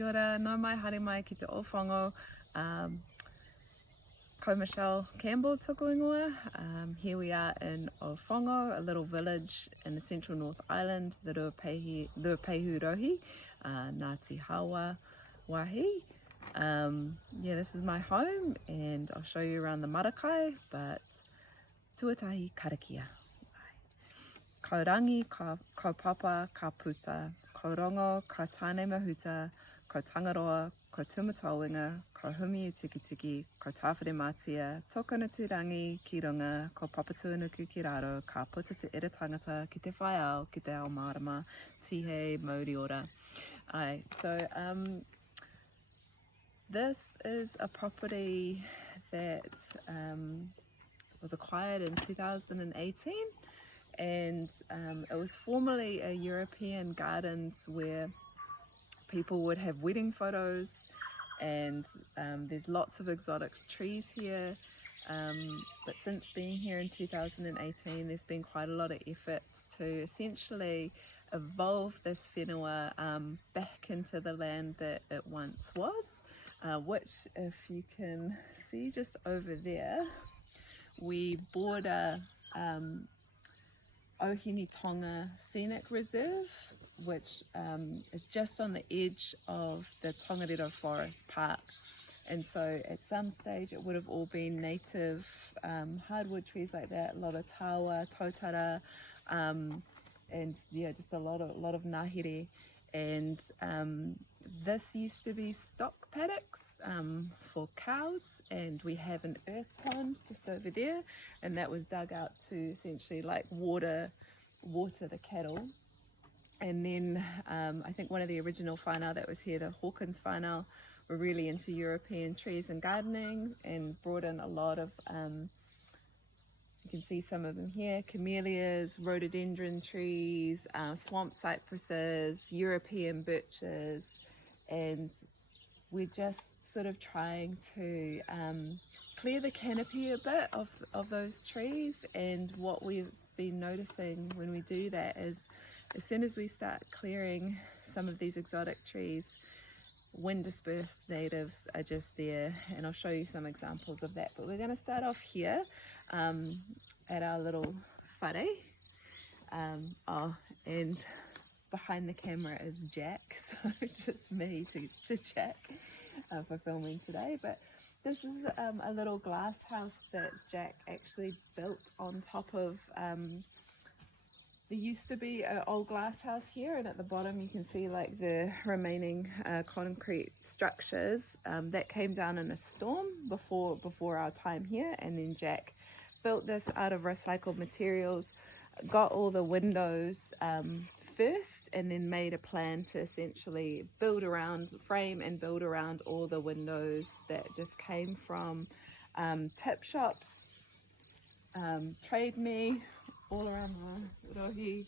Kia ora, nau mai, haere mai ki te ōwhango. Ko Michelle Campbell tuku ingoa. Here we are in Ōwhango, a little village in the central North Island, the Ruapehu Rohi, Ngāti Hawa Wahi. Yeah, this is my home and I'll show you around the marakai, but tuatahi karakia. Ko rangi, ko papa, ka puta, ko rongo, ko tāne mahuta, ko tangaroa, ko tumataoinga, ko humi utikitiki, ko tāwhare mātia, tokona turangi ki runga, ko papatuanuku ki raro, ka puta te ira tangata ki te whaiao, ki te ao Māra, tihe, Māori ora. So this is a property that was acquired in 2018. And it was formerly a European gardens where people would have wedding photos, and there's lots of exotic trees here. But since being here in 2018, there's been quite a lot of efforts to essentially evolve this whenua back into the land that it once was, which, if you can see just over there, we border Ohini Tonga Scenic Reserve, which is just on the edge of the Tongariro Forest Park. And so at some stage it would have all been native hardwood trees like that, a lot of tawa, totara, and yeah, just a lot of ngahere. And this used to be stock paddocks for cows, and we have an earth pond just over there, and that was dug out to essentially like water the cattle. And then I think one of the original whānau that was here, the Hawkins whānau, were really into European trees and gardening and brought in a lot of you can see some of them here, camellias, rhododendron trees, swamp cypresses, European birches, and we're just sort of trying to clear the canopy a bit of those trees. And what we've been noticing when we do that is as soon as we start clearing some of these exotic trees, wind dispersed natives are just there, and I'll show you some examples of that. But we're going to start off here at our little whare. And behind the camera is Jack, so it's just me to Jack for filming today. But this is a little glass house that Jack actually built on top of there used to be an old glass house here, and at the bottom you can see like the remaining concrete structures that came down in a storm before our time here. And then Jack built this out of recycled materials, got all the windows first, and then made a plan to essentially frame and build around all the windows that just came from tip shops, Trade Me, all around the rohi,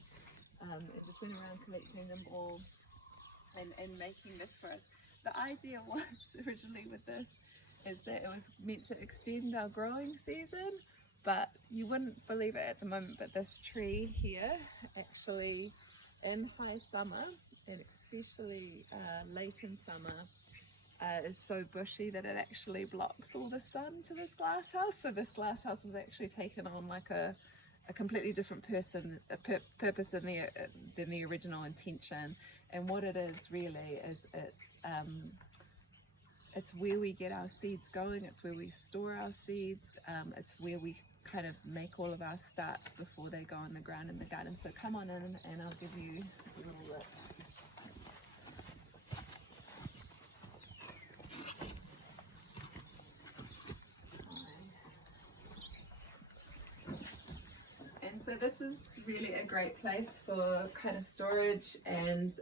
and just went around collecting them all and making this for us. The idea was originally with this is that it was meant to extend our growing season, but you wouldn't believe it at the moment, but this tree here actually in high summer, and especially late in summer, is so bushy that it actually blocks all the sun to this glass house. So this glass house has actually taken on like a completely different purpose than the original intention. And what it is really is it's where we get our seeds going, it's where we store our seeds, it's where we kind of make all of our starts before they go on the ground in the garden. So come on in and I'll give you a little look. So this is really a great place for kind of storage and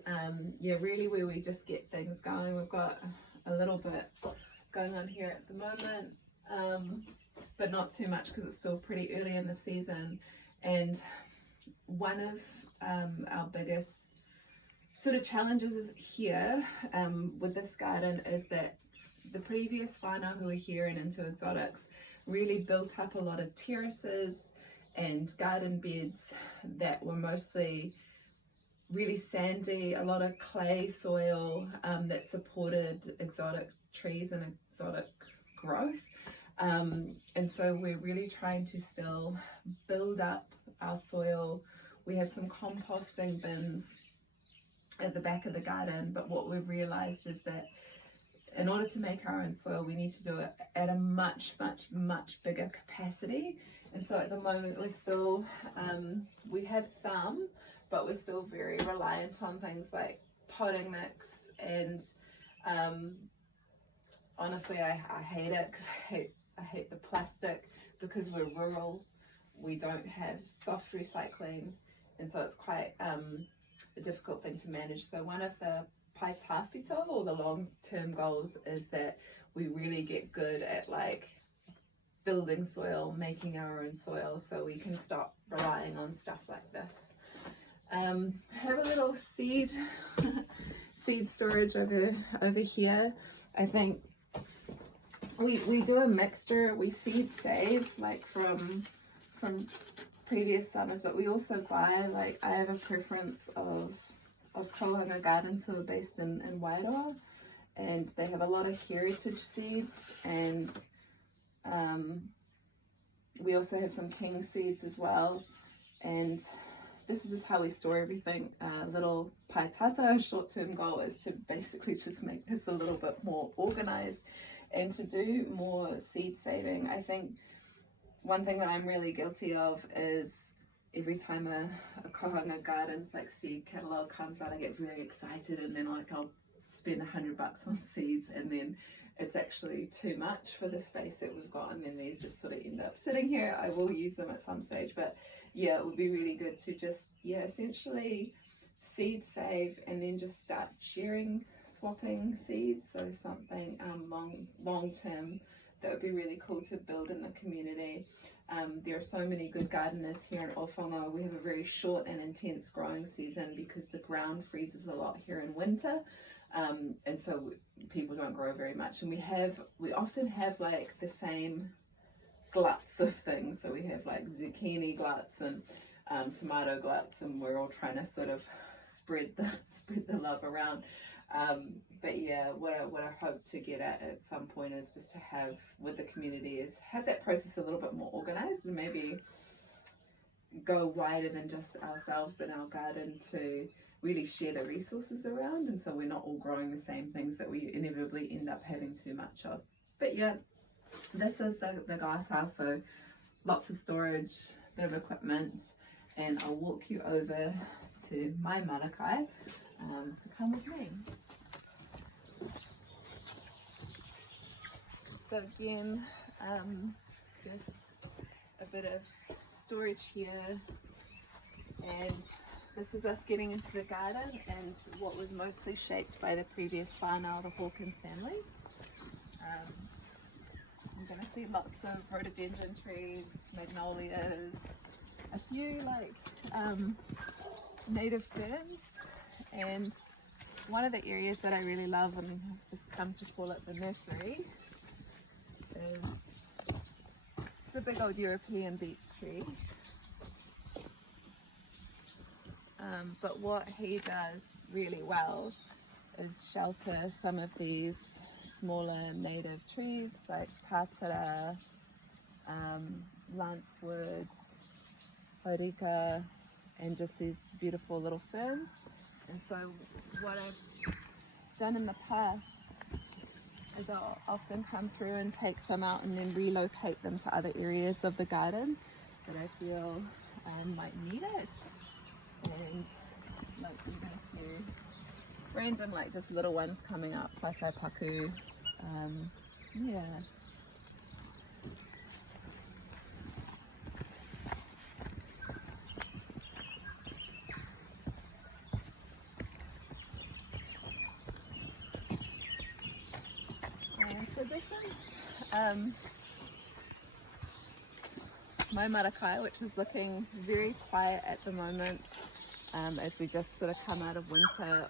yeah, really where we just get things going. We've got a little bit going on here at the moment, but not too much because it's still pretty early in the season. And one of our biggest sort of challenges is here with this garden is that the previous whānau who were here and into exotics really built up a lot of terraces and garden beds that were mostly really sandy, a lot of clay soil that supported exotic trees and exotic growth. And so we're really trying to still build up our soil. We have some composting bins at the back of the garden, but what we've realized is that in order to make our own soil, we need to do it at a much bigger capacity. And so at the moment we're still, we have some, but we're still very reliant on things like potting mix. And honestly, I hate it because I hate the plastic, because we're rural. We don't have soft recycling, and so it's quite a difficult thing to manage. So one of the paitawhito, or the long-term goals, is that we really get good at like building soil, making our own soil, so we can stop relying on stuff like this. Have a little seed storage over here. I think we do a mixture. We seed save like from previous summers, but we also buy, like, I have a preference of kohanga gardens who are based in Wairoa, and they have a lot of heritage seeds, and we also have some king seeds as well. And this is just how we store everything. Little paitata, short-term goal is to basically just make this a little bit more organized and to do more seed saving. I think one thing that I'm really guilty of is every time a kohanga gardens like seed catalog comes out, I get very excited, and then like I'll spend $100 on seeds, and then it's actually too much for the space that we've got, and then these just sort of end up sitting here. I will use them at some stage, but yeah, it would be really good to just, yeah, essentially seed save, and then just start sharing, swapping seeds. So something long term that would be really cool to build in the community. There are so many good gardeners here in Ōwhanga. We have a very short and intense growing season because the ground freezes a lot here in winter, and so people don't grow very much. And we often have like the same gluts of things. So we have like zucchini gluts and tomato gluts, and we're all trying to sort of spread the love around. But yeah, what I hope to get at some point is just to have with the community is have that process a little bit more organized, and maybe go wider than just ourselves in our garden to really share the resources around, and so we're not all growing the same things that we inevitably end up having too much of. But yeah, this is the glass house, so lots of storage, bit of equipment, and I'll walk you over to my marakai, so come with me. So again, just a bit of storage here, and this is us getting into the garden and what was mostly shaped by the previous whānau, the Hawkins family. I'm going to see lots of rhododendron trees, magnolias, a few like native ferns, and one of the areas that I really love, and I've just come to call it the nursery, is the big old European beech tree. But what he does really well is shelter some of these smaller native trees like tatara, lancewoods, haurika, and just these beautiful little ferns. And so what I've done in the past is I'll often come through and take some out and then relocate them to other areas of the garden that I feel might need it. And like even a few random like just little ones coming up, whaiwhai paku, yeah. So this is my marakai, which is looking very quiet at the moment, as we just sort of come out of winter.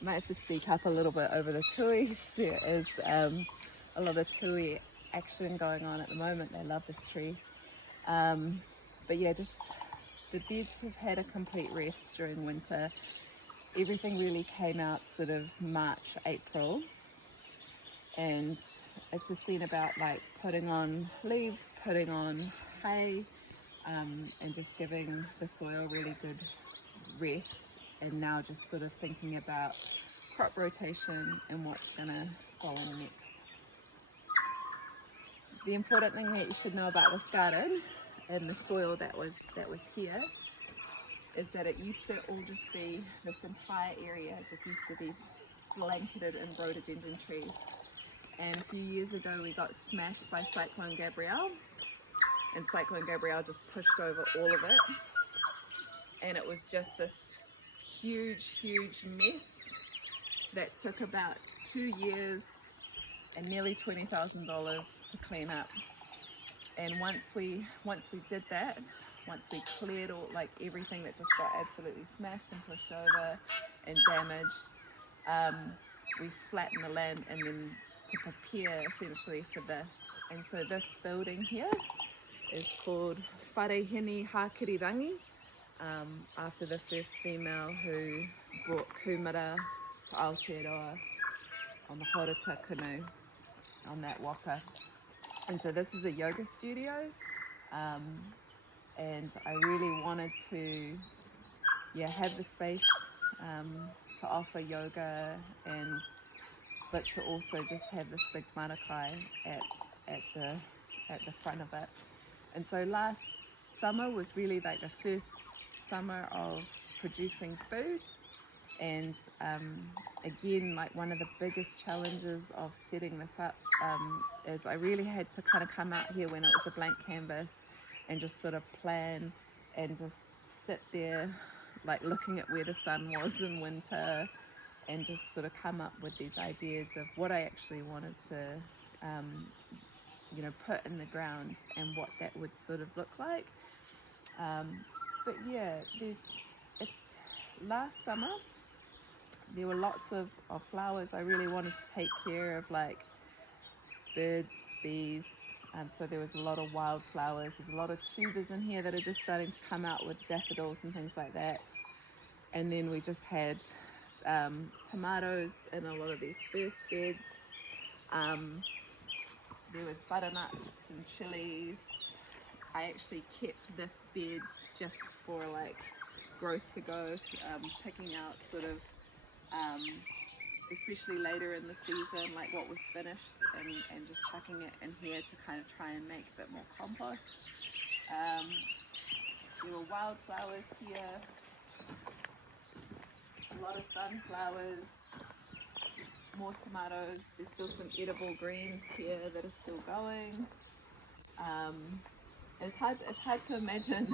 I might have to speak up a little bit over the tuis. There is a lot of tui action going on at the moment. They love this tree. But yeah, just the beds have had a complete rest during winter. Everything really came out sort of March, April, and it's just been about like putting on leaves, putting on hay, and just giving the soil really good rest, and now just sort of thinking about crop rotation and what's gonna go on next. The important thing that you should know about this garden and the soil that was here is that it used to all just be, this entire area just used to be blanketed in rhododendron trees. And a few years ago we got smashed by Cyclone Gabrielle, and Cyclone Gabrielle just pushed over all of it, and it was just this huge mess that took about 2 years and nearly $20,000 to clean up. And once we did that, once we cleared all, like everything that just got absolutely smashed and pushed over and damaged, we flattened the land and then to prepare essentially for this. And so this building here is called Wharehini Hākirirangi, after the first female who brought kumara to Aotearoa on the Horata canoe on that waka. And so this is a yoga studio, and I really wanted to have the space to offer yoga, but to also just have this big marakai at the front of it. And so last summer was really like the first summer of producing food, and again, like one of the biggest challenges of setting this up is I really had to kind of come out here when it was a blank canvas and just sort of plan and just sit there like looking at where the sun was in winter and just sort of come up with these ideas of what I actually wanted to put in the ground and what that would sort of look like. But yeah, it's last summer there were lots of flowers. I really wanted to take care of like birds, bees, so there was a lot of wildflowers. There's a lot of tubers in here that are just starting to come out with daffodils and things like that. And then we just had tomatoes in a lot of these first beds. There was butternuts and chilies. I actually kept this bed just for like growth to go, picking out sort of especially later in the season, like what was finished, and just chucking it in here to kind of try and make a bit more compost. There were wildflowers here, a lot of sunflowers, more tomatoes. There's still some edible greens here that are still going. It's hard to imagine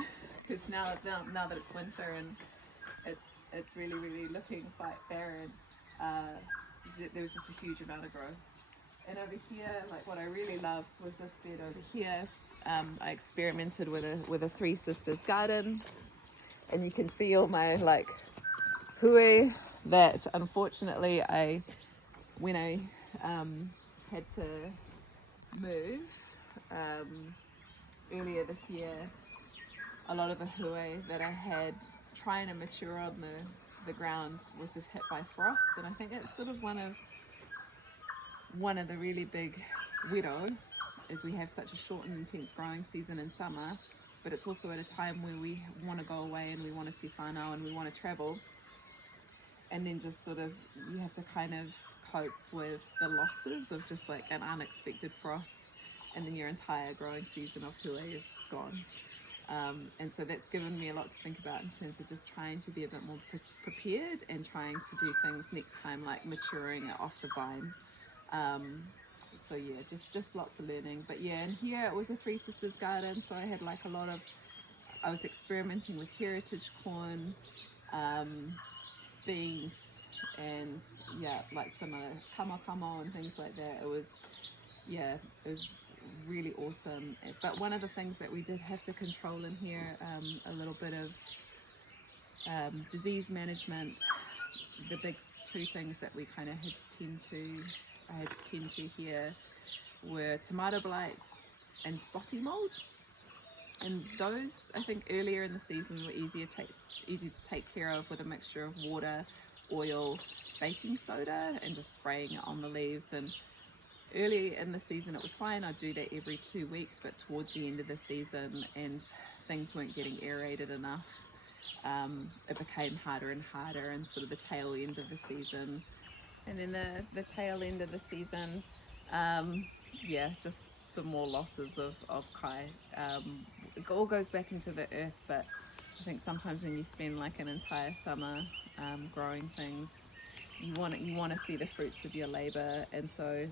because now that it's winter and it's really looking quite barren. There was just a huge amount of growth. And over here, like what I really loved was this bed over here. I experimented with a Three Sisters garden, and you can see all my like hui that unfortunately when I had to move earlier this year, a lot of the hui that I had trying to mature on the ground was just hit by frost. And I think that's sort of one of the really big widow is we have such a short and intense growing season in summer, but it's also at a time where we want to go away and we want to see whānau and we want to travel, and then just sort of you have to kind of cope with the losses of just like an unexpected frost, and then your entire growing season of hui is just gone. And so that's given me a lot to think about in terms of just trying to be a bit more prepared and trying to do things next time, like maturing it off the vine. So yeah, just lots of learning. But yeah, and here it was a Three Sisters garden, so I had like I was experimenting with heritage corn, beans, and yeah, like some kamo and things like that. It was really awesome. But one of the things that we did have to control in here, a little bit of disease management. The big two things that we kind of had to tend to here were tomato blight and spotty mold. And those, I think, earlier in the season were easy to take care of with a mixture of water, oil, baking soda, and just spraying it on the leaves. And early in the season it was fine, I'd do that every 2 weeks, but towards the end of the season and things weren't getting aerated enough, it became harder and harder, and sort of the tail end of the season. And then the tail end of the season, yeah, just some more losses of kai. It all goes back into the earth, but I think sometimes when you spend like an entire summer growing things, you want to see the fruits of your labor. And so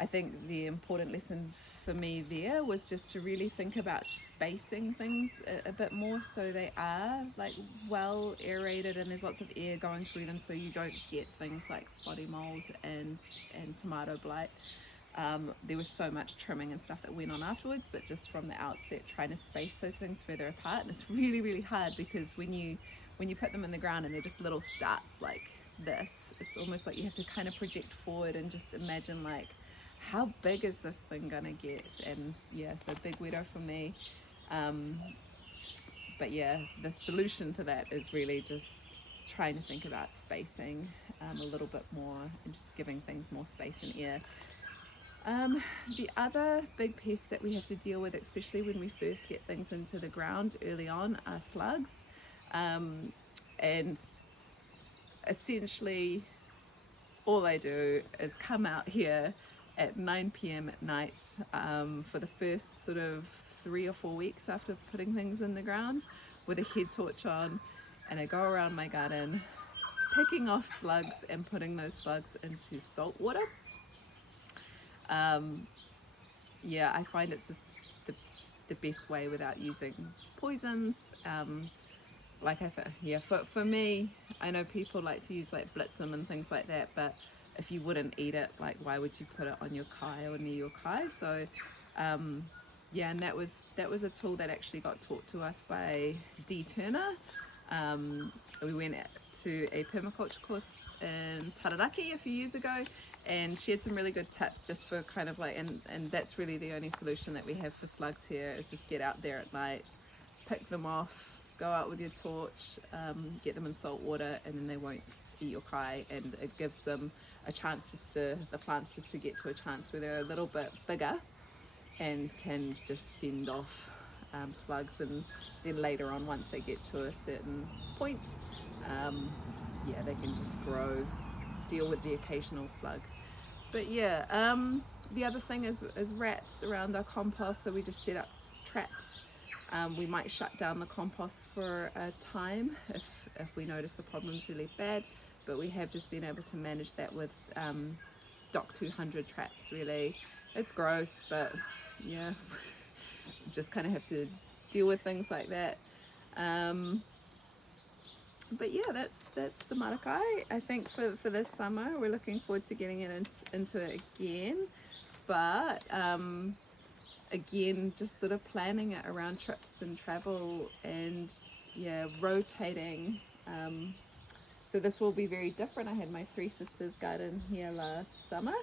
I think the important lesson for me there was just to really think about spacing things a bit more, so they are like well aerated and there's lots of air going through them, so you don't get things like spotty mold and tomato blight. There was so much trimming and stuff that went on afterwards, but just from the outset trying to space those things further apart. And it's really, really hard, because when you put them in the ground and they're just little starts like this, it's almost like you have to kind of project forward and just imagine like, how big is this thing gonna get? And yeah, so big weirdo for me. But yeah, the solution to that is really just trying to think about spacing a little bit more, and just giving things more space and air. The other big pests that we have to deal with, especially when we first get things into the ground early on, are slugs. And essentially all they do is come out here at 9 p.m. at night for the first sort of 3 or 4 weeks after putting things in the ground, with a head torch on, and I go around my garden picking off slugs and putting those slugs into salt water. Yeah, I find it's just the best way without using poisons. For me, I know people like to use like Blitzum and things like that, but if you wouldn't eat it, like why would you put it on your kai or near your kai? So yeah, and that was a tool that actually got taught to us by Dee Turner. We went to a permaculture course in Taranaki a few years ago, and she had some really good tips just for kind of like, and that's really the only solution that we have for slugs here, is just get out there at night, pick them off, go out with your torch, get them in salt water, and then they won't eat your kai, and it gives them a chance the plants just to get to a chance where they're a little bit bigger and can just fend off slugs. And then later on, once they get to a certain point, yeah, they can just grow, deal with the occasional slug. But yeah, the other thing is rats around our compost, so we just set up traps. We might shut down the compost for a time if we notice the problem's really bad, but we have just been able to manage that with DOC 200 traps. Really, it's gross, but yeah, just kind of have to deal with things like that. But yeah, that's the Māra kai. I think for this summer we're looking forward to getting it into it again, but again, just sort of planning it around trips and travel, and yeah, rotating. So this will be very different. I had my Three Sisters garden here last summer,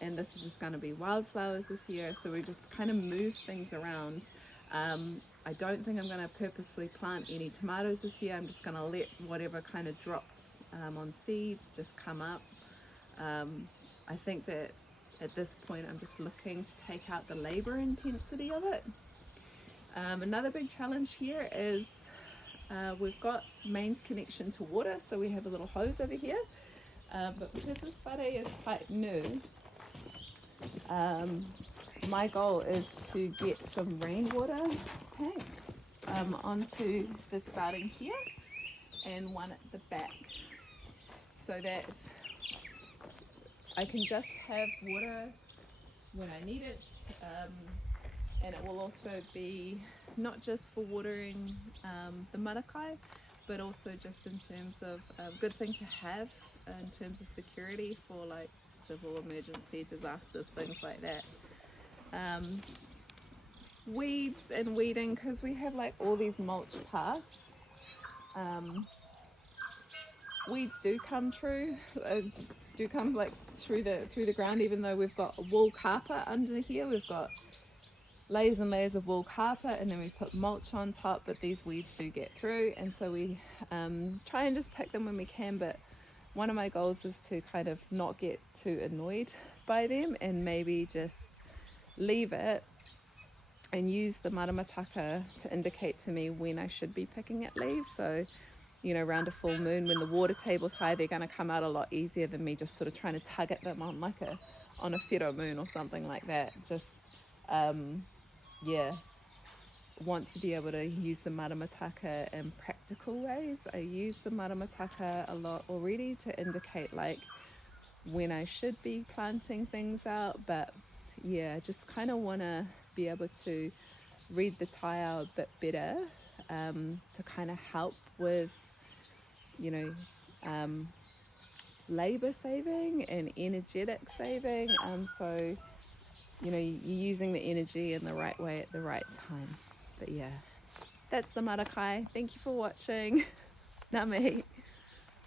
and this is just going to be wildflowers this year, so we just kind of move things around. I don't think I'm going to purposefully plant any tomatoes this year. I'm just going to let whatever kind of dropped on seed just come up. I think that at this point I'm just looking to take out the labor intensity of it. Another big challenge here is we've got mains connection to water, so we have a little hose over here, but because this whare is quite new, my goal is to get some rainwater tanks onto the starting here and one at the back, so that I can just have water when I need it, and it will also be not just for watering the Māra kai, but also just in terms of a good thing to have in terms of security for like civil emergency disasters, things like that. Weeds and weeding, because we have like all these mulch paths. Weeds do come like through the ground, even though we've got a wool kapa under here. We've got layers and layers of wool carpet, and then we put mulch on top, but these weeds do get through, and so we try and just pick them when we can. But one of my goals is to kind of not get too annoyed by them and maybe just leave it and use the maramataka to indicate to me when I should be picking at leaves. So, you know, around a full moon when the water table's high, they're going to come out a lot easier than me just sort of trying to tug at them on a whero moon or something like that. Just want to be able to use the maramataka in practical ways. I use the maramataka a lot already to indicate like when I should be planting things out, but yeah, just kind of want to be able to read the taiao a bit better, to kind of help with, you know, labor saving and energetic saving. So, you know, you're using the energy in the right way at the right time. But yeah, that's the marakai. Thank you for watching. Nā mihi.